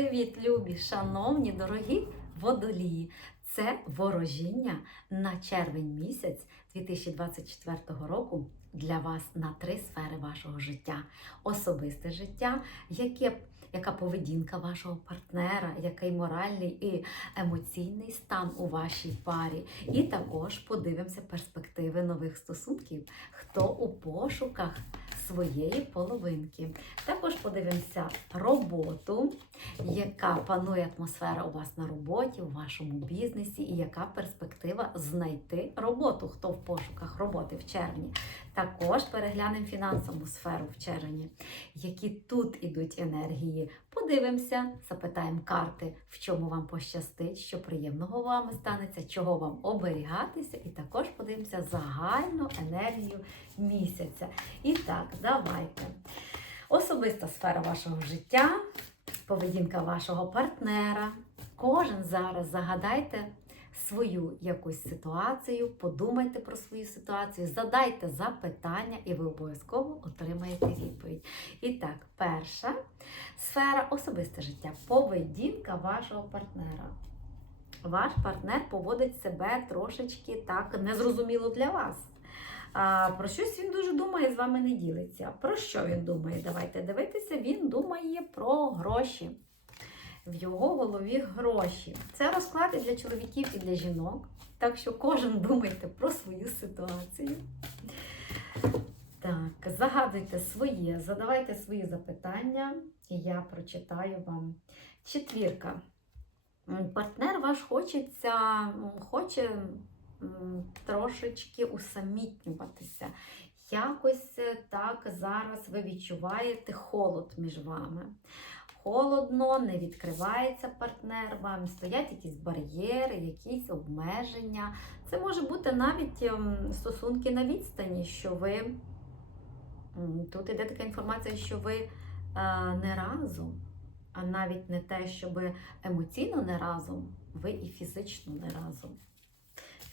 Привіт, любі, шановні, дорогі водолії! Це ворожіння на червень місяць 2024 року для вас на три сфери вашого життя: особисте життя, яке, яка поведінка вашого партнера, який моральний і емоційний стан у вашій парі. І також подивимося перспективи нових стосунків, хто у пошуках своєї половинки. Також подивимося роботу, яка панує атмосфера у вас на роботі, у вашому бізнесі, і яка перспектива знайти роботу, хто в пошуках роботи в червні. Також переглянемо фінансову сферу в червні, які тут ідуть енергії. Подивимося, запитаємо карти, в чому вам пощастить, що приємного вам станеться, чого вам оберігатися, і також подивимося загальну енергію місяця. І так, давайте. Особиста сфера вашого життя, поведінка вашого партнера. Кожен зараз загадайте свою якусь ситуацію, подумайте про свою ситуацію, задайте запитання, і ви обов'язково отримаєте відповідь. І так, перша сфера особисте життя, поведінка вашого партнера. Ваш партнер поводить себе трошечки так незрозуміло для вас. А, Про щось він дуже думає, з вами не ділиться. Про що він думає? Давайте дивитися. Він думає про гроші. В його голові гроші. Це розклад для чоловіків і для жінок. Так що кожен думайте про свою ситуацію. Так, загадуйте своє, задавайте свої запитання, і я прочитаю вам. Четвірка. Партнер ваш хочеться, хоче м, трошечки усамітнюватися. Якось е, так зараз ви відчуваєте холод між вами. Холодно, не відкривається партнер, вам стоять якісь бар'єри, якісь обмеження. Це може бути навіть ем, стосунки на відстані, що ви тут іде така інформація, що ви е, не разом, а навіть не те, що ви емоційно не разом, ви і фізично не разом.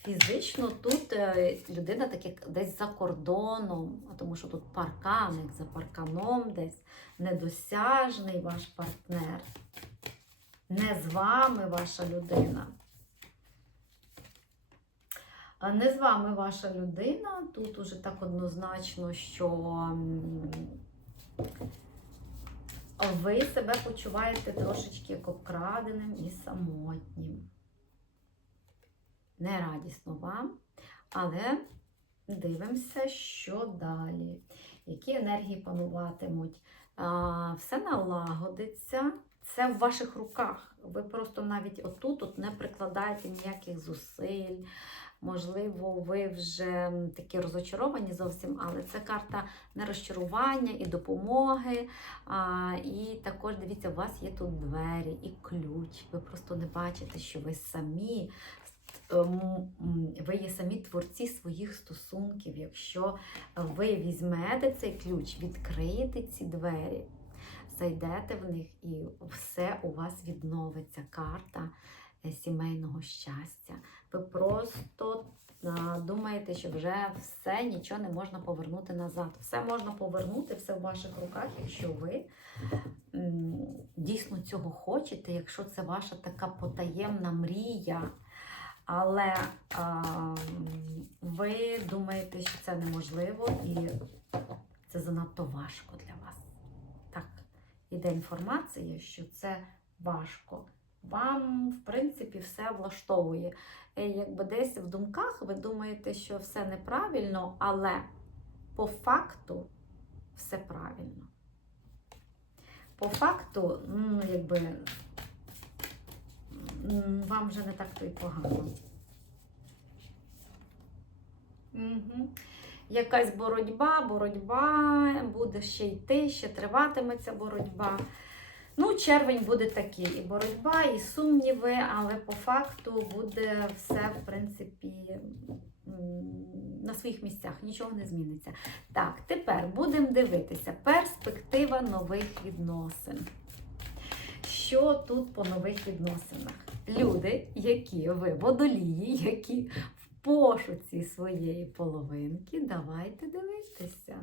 Фізично тут е, людина так десь за кордоном, тому що тут паркан, як за парканом десь недосяжний ваш партнер. Не з вами ваша людина. Не з вами ваша людина. Тут уже так однозначно, що ви себе почуваєте трошечки як обкраденим і самотнім не радісно вам, але дивимося, що далі. Які енергії пануватимуть. Все налагодиться, це в ваших руках. Ви просто навіть отут от не прикладаєте ніяких зусиль. Можливо, ви вже такі розочаровані зовсім, але це карта не розчарування і допомоги. А, І також дивіться, у вас є тут двері і ключ. Ви просто не бачите, що ви самі ви є самі творці своїх стосунків. Якщо ви візьмете цей ключ, відкриєте ці двері, зайдете в них і все у вас відновиться. Карта е, сімейного щастя. Ви просто думаєте, що вже все, нічого не можна повернути назад. Все можна повернути, все в ваших руках, якщо ви дійсно цього хочете, якщо це ваша така потаємна мрія. Але а, ви думаєте, що це неможливо і це занадто важко для вас. Так, іде інформація, що це важко. Вам, в принципі, все влаштовує. Е, Якби десь в думках ви думаєте, що все неправильно, але по факту все правильно. По факту, ну, якби вам вже не так то й погано. Угу. Якась боротьба, боротьба, буде ще йти, ще триватиметься боротьба. Ну, червень буде такий, і боротьба, і сумніви, але по факту буде все, в принципі, на своїх місцях, нічого не зміниться. Так, тепер будемо дивитися перспектива нових відносин. Що тут по нових відносинах? Люди, які ви водолії, які в пошуці своєї половинки, давайте дивитися.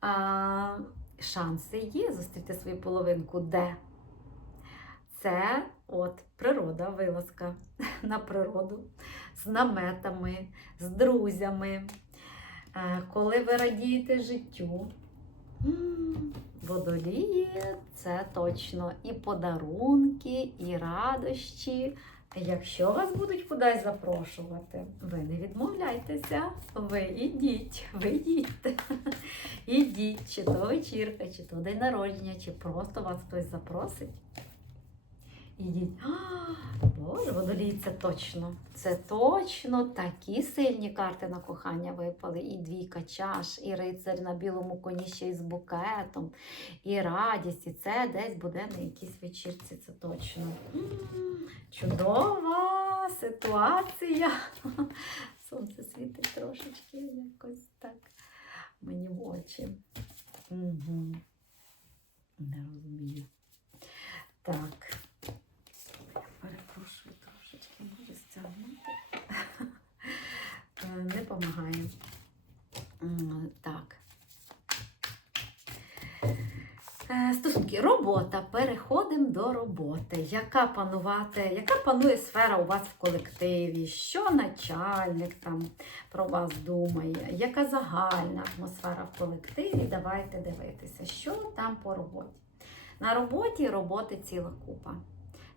А, шанси є зустріти свою половинку де? це от природа, вилазка на природу з наметами, з друзями. Е, Коли ви радієте життю, водолії це точно і подарунки, і радощі. Якщо вас будуть кудись запрошувати, ви не відмовляйтеся, ви ідіть, ви їдьте. Ідіть, чи то вечірка, чи то день народження, чи просто вас хтось запросить. Ідіть. А, Боже, водолій, це точно. Це точно такі сильні карти на кохання випали. І двійка чаш, і рицар на білому коні ще й з букетом, і радість. І це десь буде на якійсь вечірці, це точно. Чудова ситуація. Сонце світить трошечки, якось так мені в очі. Угу. Не розумію. Так. Перепрошую трошечки, може стягнути. Е, Не допомагає. Так. Стосунки, робота. Переходимо до роботи. Яка панувати, яка панує сфера у вас в колективі? Що начальник там про вас думає? Яка загальна атмосфера в колективі? Давайте дивитися, що там по роботі. На роботі роботи ціла купа.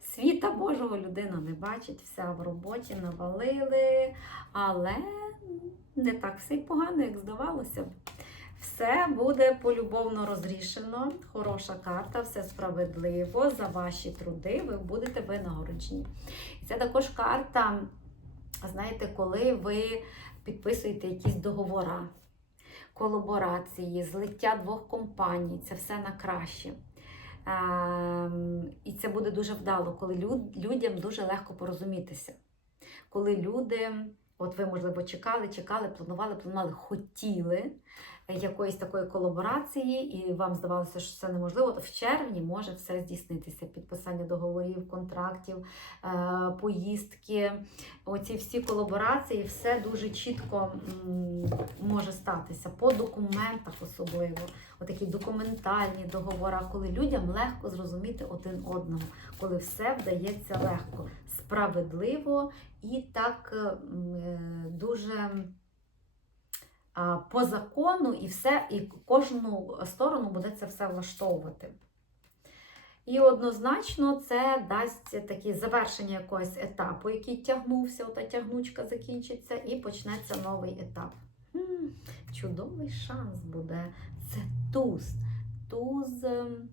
Світа Божого людина не бачить, вся в роботі навалили, але не так все й погано, як здавалося б. Все буде полюбовно розрішено, хороша карта, все справедливо. За ваші труди ви будете винагороджені. Це також карта, знаєте, коли ви підписуєте якісь договори, колаборації, злиття двох компаній, це все на краще. І це буде дуже вдало, коли люд- людям дуже легко порозумітися. Коли люди, от ви, можливо, чекали, чекали, планували, планували, хотіли якоїсь такої колаборації, і вам здавалося, що це неможливо, то в червні може все здійснитися. Підписання договорів, контрактів, е, поїздки, оці всі колаборації, все дуже чітко може статися. По документах особливо. Отакі документальні договори, коли людям легко зрозуміти один одного, коли все вдається легко, справедливо і так е, дуже по закону, і все, і кожну сторону буде це все влаштовувати. І однозначно це дасть таке завершення якогось етапу, який тягнувся, ота тягнучка закінчиться, і почнеться новий етап. М, Чудовий шанс буде. Це туз. Туз ем,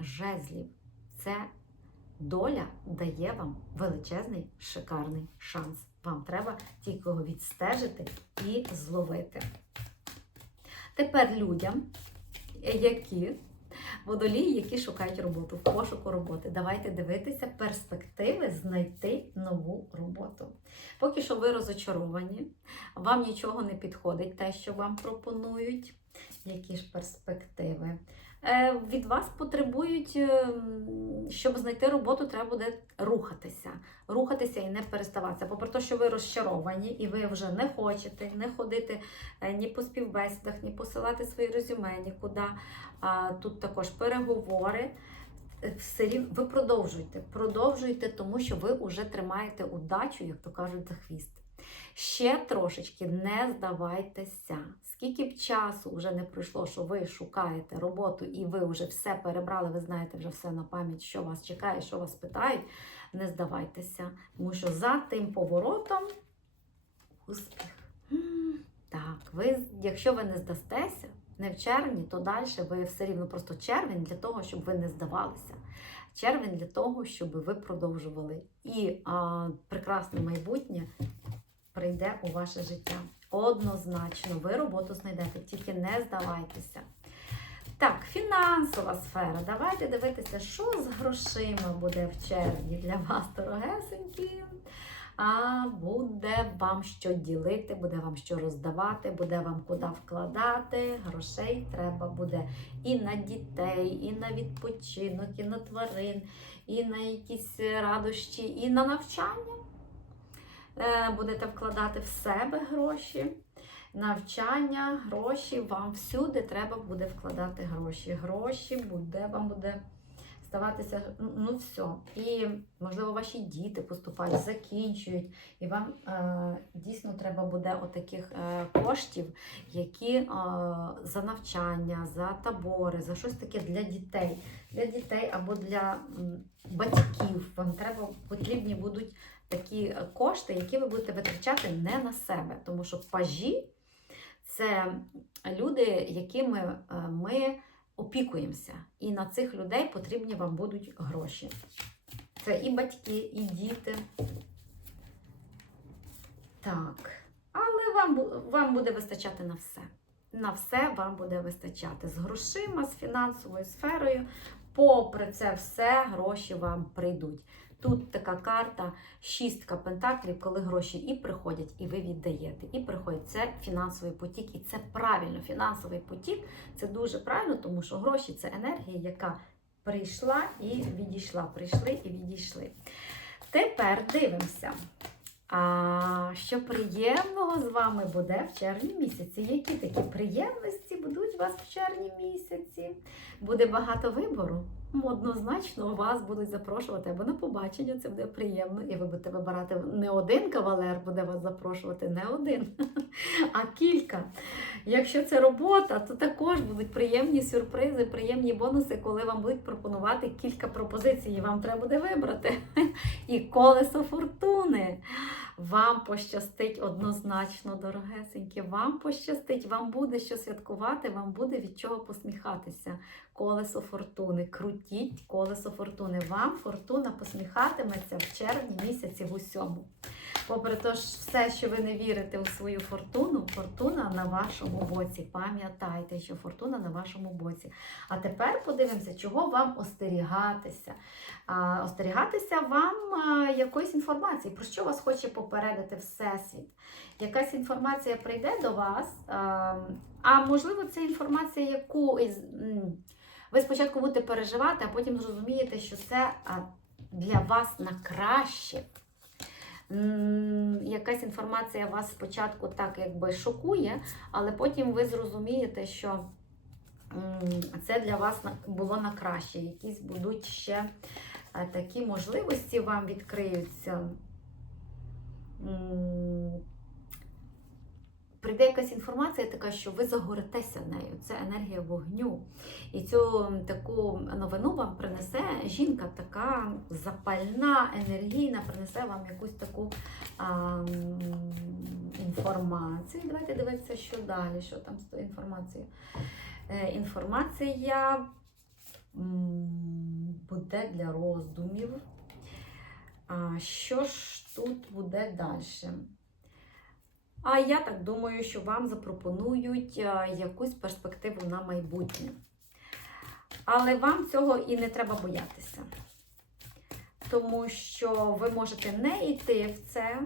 жезлів. Це доля дає вам величезний шикарний шанс. Вам треба тільки його відстежити і зловити. Тепер людям, які водолії, які шукають роботу, в пошуку роботи. Давайте дивитися перспективи знайти нову роботу. Поки що ви розочаровані, вам нічого не підходить, те, що вам пропонують. Які ж перспективи? Е, від вас потребують, е, щоб знайти роботу, треба буде рухатися. Рухатися і не переставатися. Попри те, що ви розчаровані і ви вже не хочете не ходити е, ні по співбесідах, ні посилати свої резюме, нікуди. Тут також переговори. Все рівно ви продовжуйте, продовжуйте, тому що ви вже тримаєте удачу, як то кажуть, за хвіст. Ще трошечки не здавайтеся. Скільки б часу вже не пройшло, що ви шукаєте роботу і ви вже все перебрали, ви знаєте вже все на пам'ять, що вас чекає, що вас питають, не здавайтеся. Тому що за тим поворотом успіх. Так, ви, якщо ви не здастеся, не в червні, то далі ви все рівно просто червень для того, щоб ви не здавалися. Червень для того, щоб ви продовжували. І а, прекрасне майбутнє прийде у ваше життя. Однозначно, ви роботу знайдете, тільки не здавайтеся. Так, фінансова сфера. Давайте дивитися, що з грошима буде в червні для вас, дорогесенькі. А буде вам що ділити, буде вам що роздавати, буде вам куди вкладати. Грошей треба буде і на дітей, і на відпочинок, і на тварин, і на якісь радощі, і на навчання. Е, Будете вкладати в себе гроші, навчання, гроші. Вам всюди треба буде вкладати гроші. Гроші буде, вам буде ставатися, ну все. І, можливо, ваші діти поступають, закінчують, і вам е, дійсно треба буде отаких е, коштів, які е, за навчання, за табори, за щось таке для дітей, для дітей або для м, батьків. Вам треба потрібні будуть такі е, кошти, які ви будете витрачати не на себе, тому що пажі це люди, якими е, ми опікуємося. І на цих людей потрібні вам будуть гроші. Це і батьки, і діти. Так. Але вам, вам буде вистачати на все. На все вам буде вистачати з грошима, з фінансовою сферою. Попри це все, гроші вам прийдуть. Тут така карта шістка пентаклів, коли гроші і приходять, і ви віддаєте. І приходять. Це фінансовий потік, і це правильно. Фінансовий потік це дуже правильно, тому що гроші це енергія, яка прийшла і відійшла. Прийшли і відійшли. Тепер дивимося. А що приємного з вами буде в червні місяці? Які такі приємності будуть у вас в червні місяці? Буде багато вибору. Однозначно вас будуть запрошувати або на побачення, це буде приємно, і ви будете вибирати не один кавалер буде вас запрошувати, не один, а кілька. Якщо це робота, то також будуть приємні сюрпризи, приємні бонуси, коли вам будуть пропонувати кілька пропозицій, і вам треба буде вибрати. І колесо фортуни. Вам пощастить однозначно, дорогесенькі. Вам пощастить, вам буде що святкувати, вам буде від чого посміхатися. Колесо фортуни. Крутіть колесо фортуни. Вам фортуна посміхатиметься в червні місяці в усьому. Попри те, все, що ви не вірите у свою фортуну, фортуна на вашому боці. Пам'ятайте, що фортуна на вашому боці. А тепер подивимося, чого вам остерігатися. А, остерігатися вам а, якоїсь інформації, про що вас хоче попередити Всесвіт. Якась інформація прийде до вас, а, а можливо, це інформація, яку ви спочатку будете переживати, а потім зрозумієте, що це для вас на краще. Якась інформація вас спочатку так якби шокує, але потім ви зрозумієте, що це для вас було на краще. Якісь будуть ще е, такі можливості вам відкриються. Прийде якась інформація така, що ви загоритеся нею. Це енергія вогню. І цю таку новину вам принесе жінка, така запальна, енергійна, принесе вам якусь таку а, інформацію. Давайте дивитися, що далі, що там з тою інформацією. Е, інформація буде для роздумів. А що ж тут буде далі? А я так думаю, що вам запропонують якусь перспективу на майбутнє. Але вам цього і не треба боятися. Тому що ви можете не йти в це,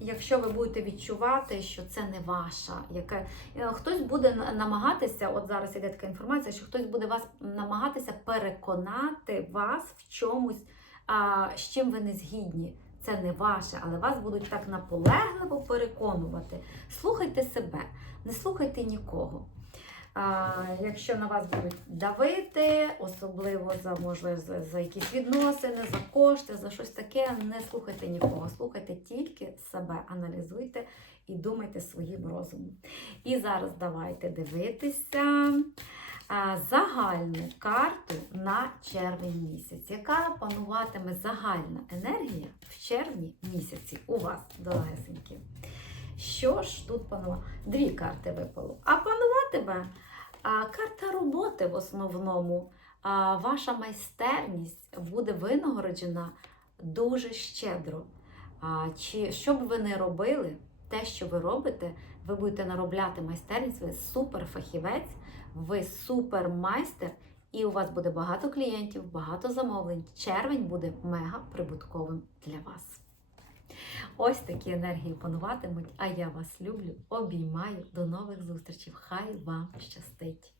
якщо ви будете відчувати, що це не ваша. Яка... е, Хтось буде намагатися, от зараз іде така інформація, що хтось буде вас намагатися переконати вас в чомусь, а, з чим ви не згідні. Це не ваше, але вас будуть так наполегливо переконувати. Слухайте себе, не слухайте нікого. Якщо на вас будуть давити, особливо за можливо за, за якісь відносини, за кошти, за щось таке, не слухайте нікого. Слухайте тільки себе, аналізуйте і думайте своїм розумом. І зараз давайте дивитися загальну карту на червень місяць, яка пануватиме загальна енергія в червні місяці у вас, дорогесенькі. Що ж тут панувало? Дві карти випало. А пануватиме карта роботи в основному. Ваша майстерність буде винагороджена дуже щедро. Чи що б ви не робили, те, що ви робите, ви будете наробляти майстерність, ви суперфахівець, ви супермайстер, і у вас буде багато клієнтів, багато замовлень. Червень буде мега прибутковим для вас. Ось такі енергії пануватимуть, а я вас люблю, обіймаю. До нових зустрічей. Хай вам щастить!